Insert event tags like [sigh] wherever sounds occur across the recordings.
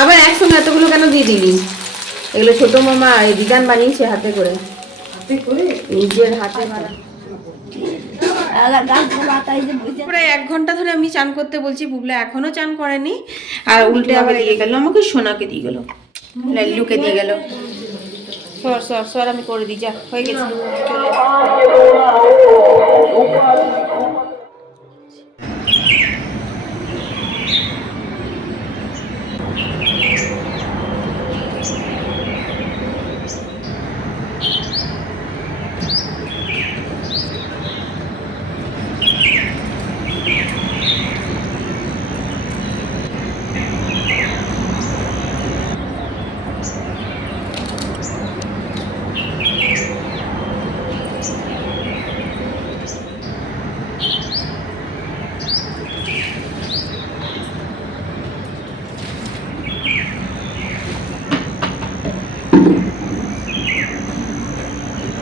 আবার একসঙ্গে এতগুলো কেন দিয়ে দিলি? এগুলো ছোট মামা এই ডিজাইন বানিয়েছে হাতে করে। নিজের হাতে প্রায় এক ঘণ্টা ধরে আমি চান করতে বলছি বুবলা এখনও চান করেনি। আর উল্টে আবার দিয়ে গেল আমাকে সোনাকে দিয়ে গেল। লাল্লুকে দিয়ে গেল। সর সর সর আমি করে দিই যা হয়ে গেছে।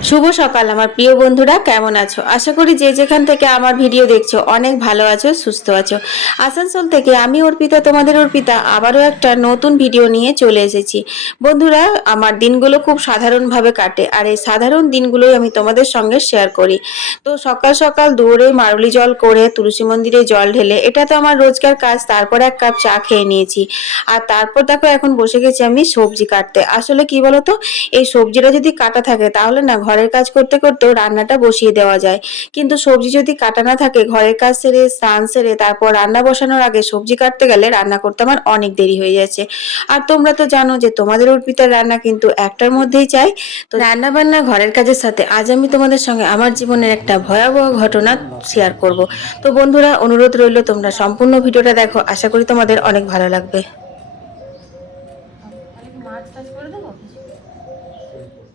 শুভ সকাল, আমার প্রিয় বন্ধুরা, কেমন আছো? আশা করি যে যেখান থেকে আমার ভিডিও দেখছ, অনেক ভালো আছো, সুস্থ আছো। আসানসোল থেকে আমি অর্পিতা, তোমাদের অর্পিতা, আবারও একটা নতুন ভিডিও নিয়ে চলে এসেছি। বন্ধুরা, আমার দিনগুলো খুব সাধারণভাবে কাটে, আর এই সাধারণ দিনগুলোই আমি তোমাদের সঙ্গে শেয়ার করি। তো সকাল সকাল দৌড়ে মারুলি জল করে, তুলসী মন্দিরে জল ঢেলে, এটা তো আমার রোজকার কাজ, তারপর এক কাপ চা খেয়ে নিয়েছি। আর তারপর দেখো, এখন বসে গেছি আমি সবজি কাটতে। আসলে কি বলতো, এই সবজিটা যদি কাটা থাকে, তাহলে না ঘরের কাজ করতে করতেও রান্নাটা বসিয়ে দেওয়া যায়। কিন্তু সবজি যদি কাটা না থাকে, ঘরের কাজ সেরে, স্নান সেরে, তারপর রান্না বসানোর আগে সবজি কাটতে গেলে রান্না করতে আমার অনেক দেরি হয়ে যাচ্ছে। আর তোমরা তো জানো যে তোমাদের অর্পিতার রান্না কিন্তু একটার মধ্যেই চাই। তো রান্না বান্না ঘরের কাজের সাথে আজ আমি তোমাদের সঙ্গে আমার জীবনের একটা ভয়াবহ ঘটনা শেয়ার করব। তো বন্ধুরা, অনুরোধ রইল তোমরা সম্পূর্ণ ভিডিওটা দেখো। আশা করি তোমাদের অনেক ভালো লাগবে।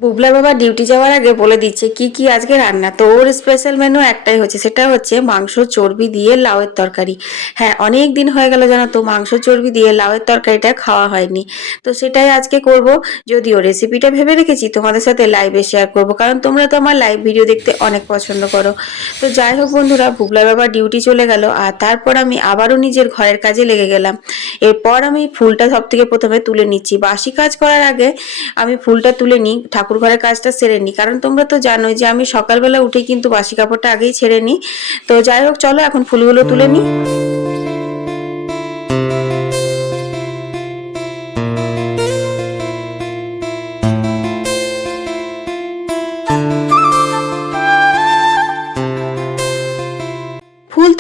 বুবলার বাবা ডিউটি যাওয়ার আগে বলে দিচ্ছে, কি কি আজকে রান্না? তো ওর স্পেশাল মেনু একটাই হচ্ছে, সেটা হচ্ছে মাংস চর্বি দিয়ে লাউয়ের তরকারি। হ্যাঁ অনেক দিন হয়ে গেল জানো তো, মাংস চর্বি দিয়ে লাউয়ের তরকারিটা খাওয়া হয়নি। তো সেটাই আজকে করব। যদিও রেসিপিটা ভেবে রেখেছি, তোমাদের সাথে লাইভে শেয়ার করব, কারণ তোমরা তো আমার লাইভ ভিডিও দেখতে অনেক পছন্দ করো। তো যাই হোক বন্ধুরা, বুবলার বাবা ডিউটি চলে গেল, আর তারপর আমি আবারও নিজের ঘরের কাজে লেগে গেলাম। এরপর আমি ফুলটা সব থেকে প্রথমে তুলে নিচ্ছি। বাসি কাজ করার আগে আমি ফুলটা তুলে নিই। ঠাকুর ঘরের কাজটা সেরে নিই কারণ তোমরা তো জানো যে আমি সকালবেলা উঠে কিন্তু বাসি কাপড়টা আগেই ছেড়ে নিই তো যাই হোক, চলো এখন ফুলগুলো তুলে নিই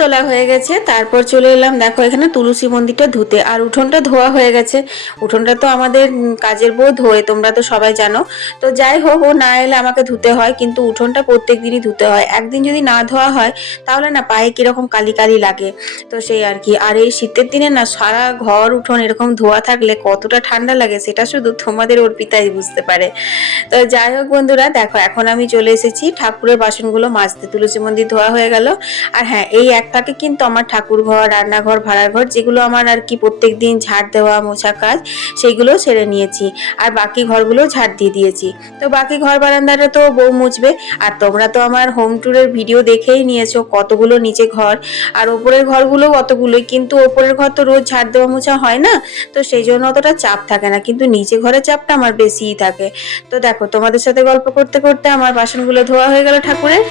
তোলা হয়ে গেছে, তারপর চলে এলাম, দেখো এখানে তুলসী মন্দিরটা ধুতে, আর উঠোনটা ধোয়া হয়ে গেছে। উঠোনটা তো আমাদের কাজের বউ ধোয়ে, তোমরা তো সবাই জানো। তো যাই হোক, ও না এলে আমাকে ধুতে হয়, কিন্তু উঠোনটা প্রত্যেক দিনই ধুতে হয়। একদিন যদি না ধোয়া হয়, তাহলে না পায়ে কীরকম কালি কালি লাগে। তো সেই আর কি। আর এই শীতের দিনে না সারা ঘর, উঠোন এরকম ধোয়া থাকলে কতটা ঠান্ডা লাগে, সেটা শুধু তোমাদের অর্পিতাই বুঝতে পারে। তো যাই হোক বন্ধুরা, দেখো, এখন আমি চলে এসেছি, ঠাকুরের বাসনগুলো মাজতে। তুলসী মন্দির ধোয়া হয়ে গেল। আর হ্যাঁ এই এক ফাঁকে কিন্তু আমার ঠাকুর ঘর রান্নাঘর ভাড়ার ঘর যেগুলো আমার আর কি প্রত্যেক দিন ঝাড় দেওয়া, মোছা কাজ, সেইগুলো সেরে নিয়েছি। আর বাকি ঘরগুলো ঝাড় দিয়ে দিয়েছি। তো বাকি ঘর বারান্দাটা তো বউ মুছবে। আর তোমরা তো আমার হোম ট্যুরের ভিডিও দেখেই নিয়েছো কতগুলো নিচে ঘর। আর ওপরের ঘরগুলো অতগুলোই। কিন্তু ওপরের ঘর তো রোজ ঝাড় দেওয়া, মোছা হয় না। তো সেই জন্য অতটা চাপ থাকে না। কিন্তু নিচে ঘরের চাপটা আমার বেশিই থাকে। তো দেখো, তোমাদের সাথে গল্প করতে করতে আমার বাসনগুলো ধোয়া হয়ে গেল ঠাকুরের।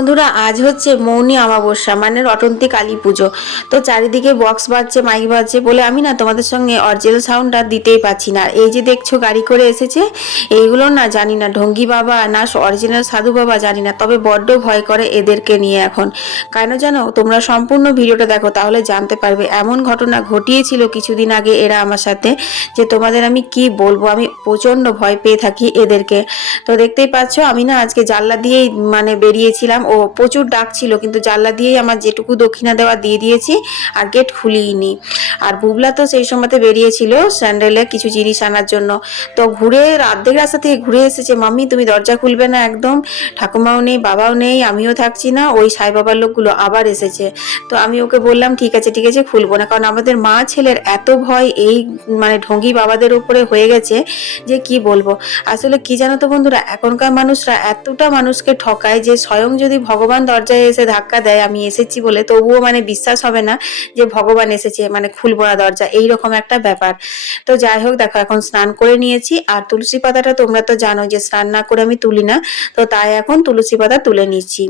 বন্ধুরা, আজ হচ্ছে মৌনী অমাবস্যা মানে রটন্তি কালী পুজো। তো চারিদিকে বক্স বাজছে মাইক বাজছে বলে আমি না তোমাদের সঙ্গে অরিজিনাল সাউন্ডটা দিতেই পাচ্ছি না। আর এই যে দেখছ গাড়ি করে এসেছে, এইগুলো না জানি না, ঢঙ্গি বাবা না অরিজিনাল সাধু বাবা জানি না, তবে বড্ড ভয় করে এদেরকে নিয়ে এখন। কেন জানো, তোমরা সম্পূর্ণ ভিডিওটা দেখো, তাহলে জানতে পারবে, এমন ঘটনা ঘটিয়েছিল কিছুদিন আগে এরা আমার সাথে, যে তোমাদের আমি কি বলব, আমি প্রচণ্ড ভয় পেয়ে থাকি এদেরকে। তো দেখতেই পাচ্ছ, আমি না আজকে জানলা দিয়েই মানে বেরিয়েছিলাম ও প্রচুর ডাক ছিল, কিন্তু জানলা দিয়েই আমার যেটুকু দক্ষিণা দেওয়া দিয়ে দিয়েছি আর গেট খুলিনি আর বুবলা তো সেই সময়তে বেরিয়েছিল স্যান্ডেলে কিছু জিনিস আনার জন্য। তো ঘুরে অর্ধেক রাস্তা থেকে ঘুরে এসেছে, মাম্মি, তুমি দরজা খুলবে না একদম। ঠাকুমাও নেই, বাবাও নেই, আমিও থাকছি না। ওই সাই বাবার লোকগুলো আবার এসেছে। তো আমি ওকে বললাম, ঠিক আছে ঠিক আছে, খুলবো না। কারণ আমাদের মা ছেলের এত ভয় এই মানে ঢঙ্গি বাবাদের উপরে হয়ে গেছে যে কি বলব? আসলে কি জানো তো বন্ধুরা, এখনকার মানুষরা এতটা মানুষকে ঠকায় যে স্বয়ং যদি ভগবান দরজায় এসে ধাক্কা দেয়, আমি এসেছি বলে তবুও মানে বিশ্বাস হবে না যে ভগবান এসেছে মানে খুলবো না দরজা, এইরকম একটা ব্যাপার। তো যাই হোক, দেখো এখন স্নান করে নিয়েছি, আর তুলসী পাতাটা তোমরা তো জানো যে স্নান না করে আমি তুলি না, তো তাই এখন তুলসী পাতা তুলে নিচ্ছি।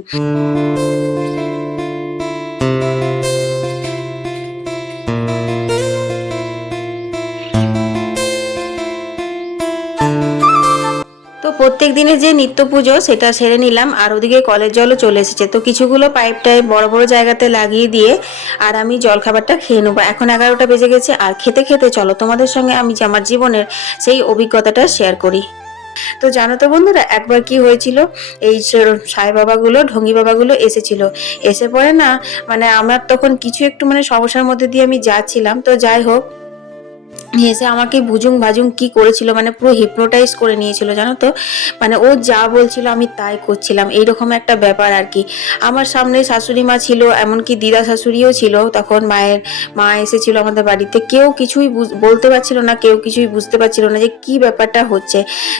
প্রত্যেক দিনের যে নিত্য পুজো সেটা সেরে নিলাম। আর ওদিকে কলের জলও চলে এসেছে। তো কিছুগুলো পাইপ টাইপ বড় বড় জায়গাতে লাগিয়ে দিয়ে আর আমি জলখাবারটা খেয়ে নেব। এখন এগারোটা বেজে গেছে। আর খেতে খেতে চলো, তোমাদের সঙ্গে আমি যে আমার জীবনের সেই অভিজ্ঞতাটা শেয়ার করি। তো জানো তো বন্ধুরা, একবার কি হয়েছিল? এই সাই বাবাগুলো, ঢঙ্গি বাবাগুলো এসেছিল। এসে পরে না মানে আমার তখন কিছু একটু মানে সমস্যার মধ্যে দিয়ে আমি যাচ্ছিলাম। তো যাই হোক এসে আমাকে বুজুং ভাজুং কি করেছিল মানে পুরো হিপনোটাইজ করে নিয়েছিল, জানো তো? মানে ও যা বলছিল আমি তাই করছিলাম, এইরকম একটা ব্যাপার আর কি। আমার সামনে শাশুড়ি মা ছিল, এমনকি দিদা শাশুড়িও ছিল, তখন মায়ের, মা এসেছিল আমাদের বাড়িতে। কেউ কিছুই বলতে পারছিল না, কেউ কিছুই বুঝতে পারছিল না যে কি ব্যাপারটা হচ্ছে।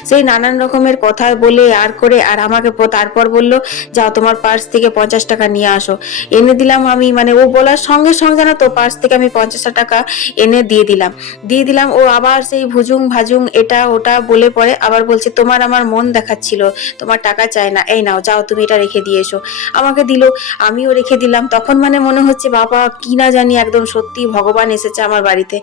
সেই নানান রকমের কথা বলে আর করে, আর আমাকে তারপর বলল, যাও তোমার পার্স থেকে পঞ্চাশ টাকা নিয়ে আসো। এনে দিলাম আমি মানে ও বলার সঙ্গে সঙ্গে জানো তো পার্স থেকে আমি পঞ্চাশ টাকা এনে দিয়ে দিলাম। দিয়ে দিলাম, ও আবার সেই ভুজুং ভাজুং এটা ওটা বলে পরে আবার বলছে, তোমার আমার মন দেখাচ্ছিল, তোমার টাকা চায় না, এই নাও, যাও, তুমি এটা রেখে দিয়ে এসো। আমাকে দিল, আমিও রেখে দিলাম। তখন মানে মনে হচ্ছে, বাবা, কি না জানি, একদম সত্যি ভগবান এসেছে আমার বাড়িতে।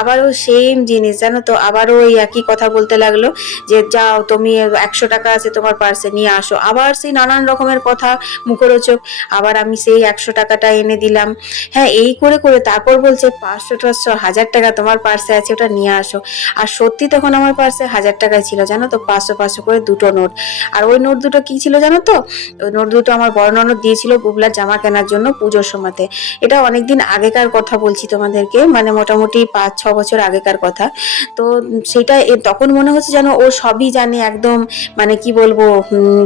আবারও সেম জিনিস, জানো তো, আবারও ওই একই কথা বলতে লাগল, যে যাও, তুমি একশো টাকা আছে, তোমার পার্সে নিয়ে আসো। আবার সেই নানান রকমের কথা, মুখরোচক, আবার আমি সেই একশো টাকাটা এনে দিলাম। হ্যাঁ এই করে করে, তারপর বলছে, পাঁচশো টাচশো হাজার টাকা তোমার পার্সে আছে, ওটা নিয়ে আসো। আর সত্যি তখন আমার পার্সে হাজার টাকা ছিল, জানো তো? পাঁচশো পাঁচশো করে দুটো নোট। আর ওই নোট দুটো কি ছিল জানো তো? ওই নোট দুটো আমার বড় ননদ দিয়েছিল বুবলার জামা কেনার জন্য পুজোর সময়তে। এটা অনেকদিন আগেকার কথা বলছি তোমাদেরকে মানে মোটামুটি পাঁচ, ছ বছর আগেকার কথা। তো সেটা তখন মনে হচ্ছে যেন ও সবই জানে, একদম মানে কি বলব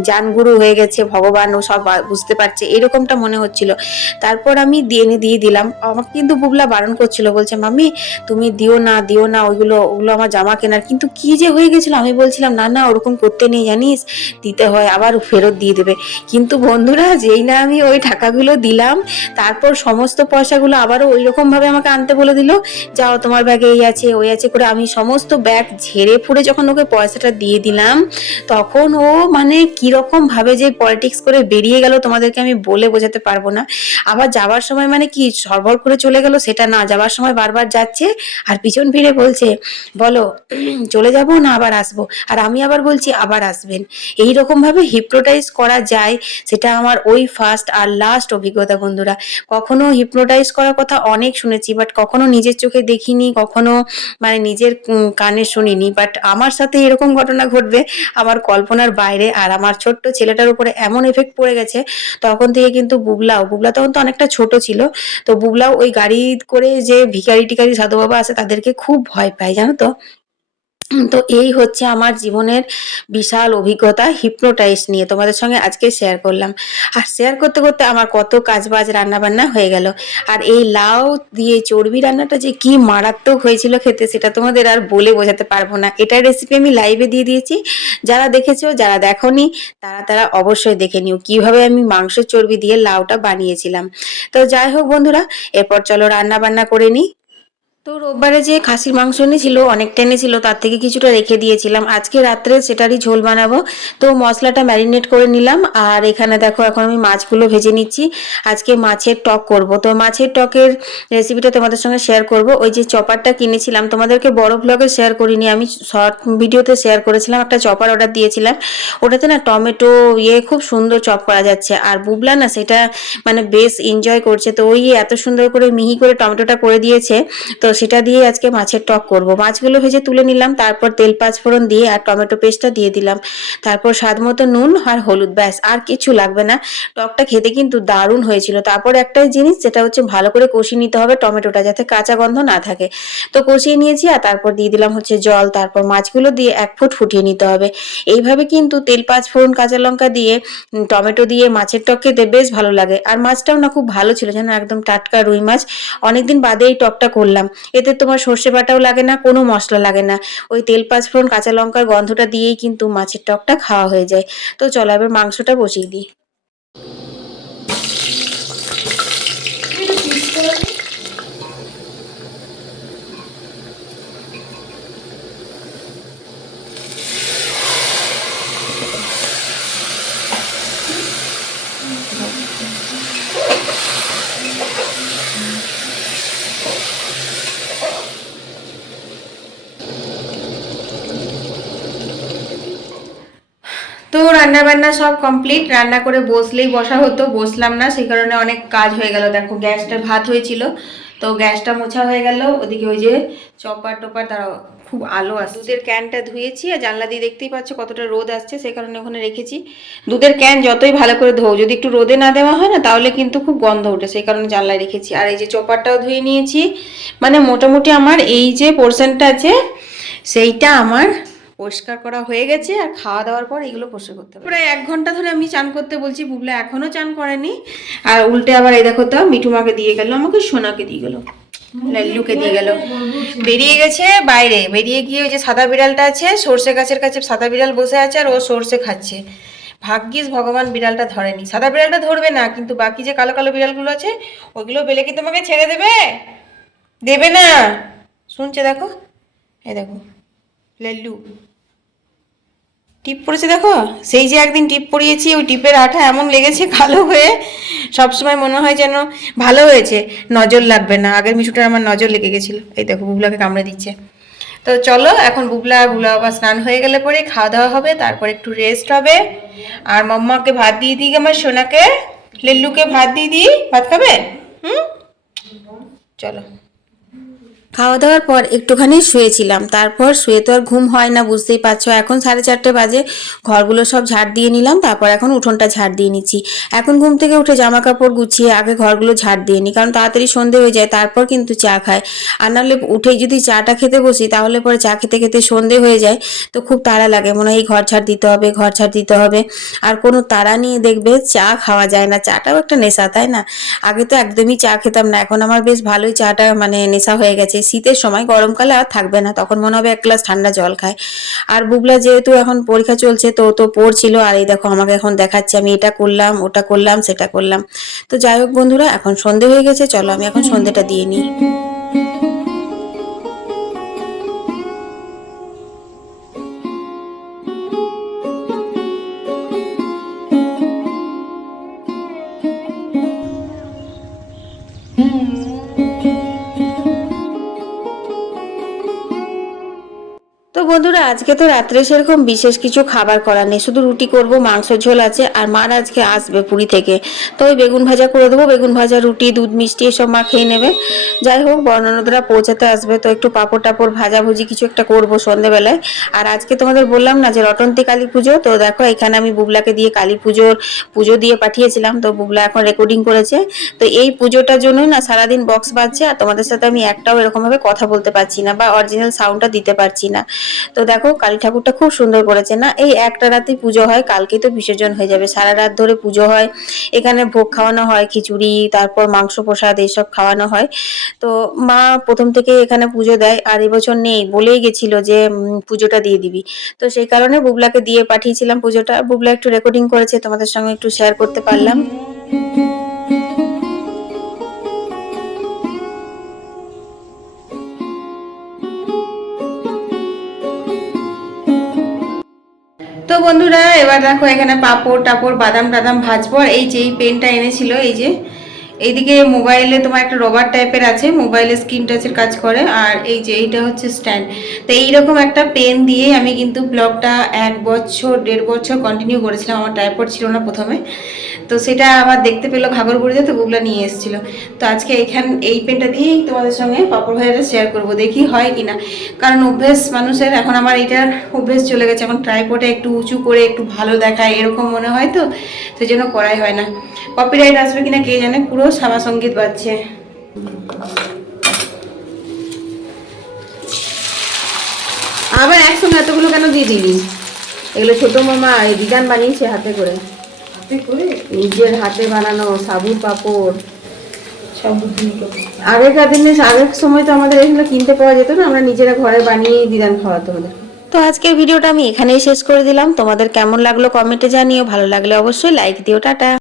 জানগুরু হয়ে গেছে, ভগবান ও সব বুঝতে পারছে, এরকমটা মনে হচ্ছিল। তারপর আমি দিয়ে দিয়ে দিলাম। আমাকে কিন্তু বুবলা বারণ করছিল, বলছে, মাম্মি, তুমি দিও না দিও না, ওইগুলো, ওগুলো আমার জামা কেনার। কিন্তু কি যে হয়ে গেছিল, আমি বলছিলাম, না না, ওরকম করতে নেই, জানিস? দিতে হয়, আবার ফেরত দিয়ে দেবে। কিন্তু বন্ধুরা, যেই না আমি ওই টাকাগুলো দিলাম, তারপর সমস্ত পয়সাগুলো আবারও ওই রকম ভাবে আমাকে আনতে বলে দিল, যাও, তোমার ব্যাগে এই আছে, ওই আছে করে। আমি সমস্ত ব্যাগ ঝেড়ে ফুড়ে যখন ওকে পয়সাটা দিয়ে দিলাম, তখন ও মানে কীরকম ভাবে যে পলিটিক্স করে বেরিয়ে গেল, তোমাদেরকে আমি বলে বোঝাতে পারব না। আবার যাওয়ার সময় মানে কি সরবর করে চলে গেল, সেটা না। যাওয়ার সময় বারবার যাচ্ছে, আর পিছন ফিরে বলছে, বলো, [clears throat] চলে যাব না আবার আসব? আর আমি আবার বলছি, আবার আসবেন। এই রকম ভাবে হিপনোটাইজ করা যায়, সেটা আমার ওই ফার্স্ট আর লাস্ট অভিজ্ঞতা বন্ধুরা। কখনো হিপনোটাইজ করার কথা অনেক শুনেছি বাট কখনো নিজের চোখে দেখিনি, কখনো মানে নিজের কানে শুনিনি। বাট আমার সাথে এরকম ঘটনা ঘটবে, আমার কল্পনার বাইরে। আর আমার ছোট্ট ছেলেটার উপরে এমন এফেক্ট পড়ে গেছে, তখন থেকে কিন্তু বুবলাও, বুবলা তখন তো অনেকটা ছোট ছিল, তো বুবলাও ওই গাড়ি করে যে ভিখারি টিকারি সাধু বাবা আছে তাদেরকে খুব ভয় পাই জানো তো? তো এই হচ্ছে আমার জীবনের বিশাল অভিজ্ঞতা হিপনোটাইজ নিয়ে তোমাদের সঙ্গে আজকে শেয়ার করলাম। আর শেয়ার করতে করতে আমার কত কাজবাজ রান্না বান্না হয়ে গেল। আর এই লাউ দিয়ে চর্বি রান্নাটা যে কি মারাত্মক হয়েছিল খেতে, সেটা তোমাদের আর বলে বোঝাতে পারব না। এটার রেসিপি আমি লাইভে দিয়ে দিয়েছি। যারা দেখেছ, যারা দেখোনি, তারা তারা অবশ্যই দেখে নিও কীভাবে আমি মাংসের চর্বি দিয়ে লাউটা বানিয়েছিলাম। তো যাই হোক বন্ধুরা, এরপর চলো রান্না বান্না করে নিই। তো রোববারে যে খাসির মাংস এনেছিল, অনেকটা এনেছিল, তার থেকে কিছুটা রেখে দিয়েছিলাম। আজকে রাত্রে সেটারই ঝোল বানাবো। তো মশলাটা ম্যারিনেট করে নিলাম, আর এখানে দেখো এখন আমি মাছগুলো ভেজে নিচ্ছি। আজকে মাছের টক করব। তো মাছের টকের রেসিপিটা তোমাদের সঙ্গে শেয়ার করব। ওই যে চপারটা কিনেছিলাম, তোমাদেরকে বড় ব্লগে শেয়ার করিনি, আমি শর্ট ভিডিওতে শেয়ার করেছিলাম, একটা চপার অর্ডার দিয়েছিলাম। ওটাতে না টমেটো ইয়ে খুব সুন্দর চপ করা যাচ্ছে, আর বুবলা না সেটা মানে বেশ এনজয় করছে। তো ওই এত সুন্দর করে মিহি করে টমেটোটা করে দিয়েছে। তো সেটা দিয়ে আজকে মাছের টক করব। মাছগুলো ভেজে তুলে নিলাম, তারপর তেল পাঁচ ফোড়ন দিয়ে আর টমেটো পেস্টটা দিয়ে দিলাম। তারপর স্বাদ মতো নুন আর হলুদ, ব্যাস, আর কিছু লাগবে না। টকটা খেতে কিন্তু দারুণ হয়েছিল। তারপর একটাই জিনিস, যেটা হচ্ছে ভালো করে কষিয়ে নিতে হবে টমেটোটা, যাতে কাঁচা গন্ধ না থাকে। তো কষিয়ে নিয়েছি আর তারপর দিয়ে দিলাম হচ্ছে জল। তারপর মাছগুলো দিয়ে এক ফুট ফুটিয়ে নিতে হবে। এইভাবে কিন্তু তেল পাঁচ ফোড়ন কাঁচা লঙ্কা দিয়ে টমেটো দিয়ে মাছের টক খেতে বেশ ভালো লাগে। আর মাছটাও না খুব ভালো ছিল, যেন একদম টাটকা রুই মাছ। অনেকদিন বাদে এই টকটা করলাম। এতে তোমার সর্ষে বাটাও লাগে না, কোনো মশলা লাগে না। ওই তেল পাঁচফোড়ন কাঁচা লঙ্কার গন্ধটা দিয়েই কিন্তু মাছের টকটা খাওয়া হয়ে যায়। তো চলো এবার মাংসটা বসিয়ে দিই তো রান্না বান্না সব কমপ্লিট রান্না করে বসলেই বসা হতো, বসলাম না, সেই কারণে অনেক কাজ হয়ে গেল। দেখো, গ্যাসটা ভাত হয়েছিল, তো গ্যাসটা মোছা হয়ে গেল। ওদিকে ওই যে চপার টপার তারা খুব আলো আসছে। দুধের ক্যানটা ধুয়েছি, আর জানলা দিয়ে দেখতেই পাচ্ছ কতটা রোদ আসছে, সেই কারণে ওখানে রেখেছি। দুধের ক্যান যতই ভালো করে ধোও, যদি একটু রোদে না দেওয়া হয় না, তাহলে কিন্তু খুব গন্ধ ওঠে, সেই কারণে জানলায় রেখেছি। আর এই যে চপারটাও ধুয়ে নিয়েছি মানে মোটামুটি আমার এই যে পোর্শনটা আছে, সেইটা আমার পরিষ্কার করা হয়ে গেছে আর খাওয়া দাওয়ার পর এগুলো পরিষ্কার করতে হবে। প্রায় এক ঘণ্টা ধরে আমি চান করতে বলছি, বুবলা এখনও চান করেনি। আর উল্টে আবার এই দেখো তো মিঠু মাকে দিয়ে গেল, আমাকে সোনাকে দিয়ে গেল। লাল্লুকে দিয়ে গেল। বেরিয়ে গেছে বাইরে, বেরিয়ে গিয়ে ওই যে সাদা বিড়ালটা আছে, সর্ষে গাছের কাছে সাদা বিড়াল বসে আছে আর ও সর্ষে খাচ্ছে। ভাগ্যিস ভগবান বিড়ালটা ধরেনি। সাদা বিড়ালটা ধরবে না, কিন্তু বাকি যে কালো কালো বিড়ালগুলো আছে, ওগুলো বেলে কি তোমাকে ছেড়ে দেবে? দেবে না। শুনছে দেখো? এই দেখো। লাল্লু। টিপ পড়েছে দেখো? সেই যে একদিন টিপ পরিয়েছি ওই টিপের আঠা এমন লেগেছে কালো হয়ে, সবসময় মনে হয় যেন ভালো হয়েছে। নজর লাগবে না। আগের মিশুটার আমার নজর লেগে গেছিল। এই দেখো, বুবলাকে কামড়ে দিচ্ছে। তো চলো, এখন বুবলা বুবলা বাবা স্নান হয়ে গেলে পরে খাওয়া দাওয়া হবে, তারপর একটু রেস্ট হবে। আর মাম্মাকে ভাত দিয়ে দিই, আমার সোনাকে। লেল্লুকে ভাত দিয়ে দিই। ভাত খাবে? হুম? চলো। খাওয়া দাওয়ার পর একটুখানি শুয়েছিলাম। তারপর শুয়ে তো আর ঘুম হয় না, বুঝতেই পারছ। এখন সাড়ে চারটে বাজে, ঘরগুলো সব ঝাড় দিয়ে নিলাম, তারপর এখন উঠোনটা ঝাড় দিয়ে নিচ্ছি। এখন ঘুম থেকে উঠে জামা কাপড় গুছিয়ে আগে ঘরগুলো ঝাড় দিয়ে নিই, কারণ তাড়াতাড়ি সন্ধে হয়ে যায়, তারপর কিন্তু চা খায় আর নাহলে উঠে যদি চাটা খেতে বসি, তাহলে পরে চা খেতে খেতে সন্ধে হয়ে যায়, তো খুব তাড়া লাগে। মনে হয় এই ঘর ঝাড় দিতে হবে, ঘর ঝাড় দিতে হবে। আর কোনো তাড়া নিয়ে দেখবে, চা খাওয়া যায় না। চাটাও একটা নেশা, তাই না? আগে তো একদমই চা খেতাম না, এখন আমার বেশ ভালোই চাটা মানে নেশা হয়ে গেছে। শীতের সময় গরমকালে আর থাকবে না, তখন মনে হবে এক গ্লাস ঠান্ডা জল খায়। আর বুবলা যেহেতু এখন পরীক্ষা চলছে, তো তো পড়ছিল, আর এই দেখো আমাকে এখন দেখাচ্ছে, আমি এটা করলাম, ওটা করলাম, সেটা করলাম। তো যাই হোক বন্ধুরা, এখন সন্ধে হয়ে গেছে, চলো আমি এখন সন্ধেটা দিয়ে নিই। বন্ধুরা, আজকে তো রাত্রে সেরকম বিশেষ কিছু খাবার করার নেই। শুধু রুটি করব মাংস ঝোল আছে, আর মার আজকে আসবে পুরী থেকে। তো ওই বেগুন ভাজা করে দেবো। বেগুন ভাজা, রুটি, দুধ, মিষ্টি এসব মা খেয়ে নেবে। যাই হোক, বর্ণনাদরা পৌঁছাতে আসবে। তো একটু পাপড় টাপড় ভাজা ভুজি কিছু একটা করব সন্ধেবেলায়। আর আজকে তোমাদের বললাম না যে, রটন্তি কালী পুজো। তো দেখো, এখানে আমি বুবলাকে দিয়ে কালী পুজোর পুজো দিয়ে পাঠিয়েছিলাম। তো বুবলা এখন রেকর্ডিং করেছে। তো এই পুজোটার জন্যই না সারাদিন বক্স বাজছে। আর তোমাদের সাথে আমি একটাও এরকমভাবে কথা বলতে পারছি না বা অরিজিনাল সাউন্ডটা দিতে পারছি না। তো দেখো, কালী ঠাকুরটা খুব সুন্দর করেছে না? এই একটা রাতেই পুজো হয়, কালকেই তো বিসর্জন হয়ে যাবে। সারা রাত ধরে পুজো হয়। এখানে ভোগ খাওয়ানো হয়, খিচুড়ি, তারপর মাংস প্রসাদ, এইসব খাওয়ানো হয়। তো মা প্রথম থেকে এখানে পুজো দেয়। আর এবছর নেই, বলেই গেছিল যে পুজোটা দিয়ে দিবি। তো সেই কারণে বুবলাকে দিয়ে পাঠিয়েছিলাম পুজোটা। বুবলা একটু রেকর্ডিং করেছে, তোমাদের সঙ্গে একটু শেয়ার করতে পারলাম। বন্ধুরা, এবার দেখো এখানে পাপড় টাপড় বাদাম টাদাম ভাজবো। আর এই যে এই পেনটা এনেছিল, এই যে এইদিকে মোবাইলে তোমার একটা রবার টাইপের আছে, মোবাইলে স্ক্রিন টাচের কাজ করে, আর এই যে এইটা হচ্ছে স্ট্যান্ড তো এইরকম একটা পেন দিয়ে আমি কিন্তু ব্লগটা এক বছর, দেড় বছর কন্টিনিউ করেছিলাম, আমার টাইপড ছিল না প্রথমে। তো সেটা আবার দেখতে পেল ঘাগরপুরিতে তো বুগলা নিয়ে এসেছিল। তো আজকে এইখান, এই পেনটা দিয়েই তোমাদের সঙ্গে পাপড় ভাইয়ারা শেয়ার করব, দেখি হয় কি না কারণ অভ্যেস মানুষের, এখন আমার এইটার অভ্যেস চলে গেছে। এখন ট্রাইপডে একটু উঁচু করে, একটু ভালো দেখায়, এরকম মনে হয় তো? সেই জন্য করাই হয় না। কপিরাইট আসবে কিনা কে জানে? পুরো সাবা সংগীত বাজছে। আবার একসঙ্গে এতগুলো কেন দিয়ে দিলি? এগুলো ছোট মামা এই বিধান বানিয়েছে হাতে করে। নিজের হাতে বানানো সাবুর পাপড়। আগেকার দিনে আগের সময় তো আমাদের এগুলো কিনতে পাওয়া যেত না আমরা নিজেরা ঘরে বানিয়ে দিদান খাওয়াতো আমাদের তো আজকের ভিডিওটা আমি এখানেই শেষ করে দিলাম। তোমাদের কেমন লাগল কমেন্টে জানিও ভালো লাগলে অবশ্যই লাইক দিও টাটা।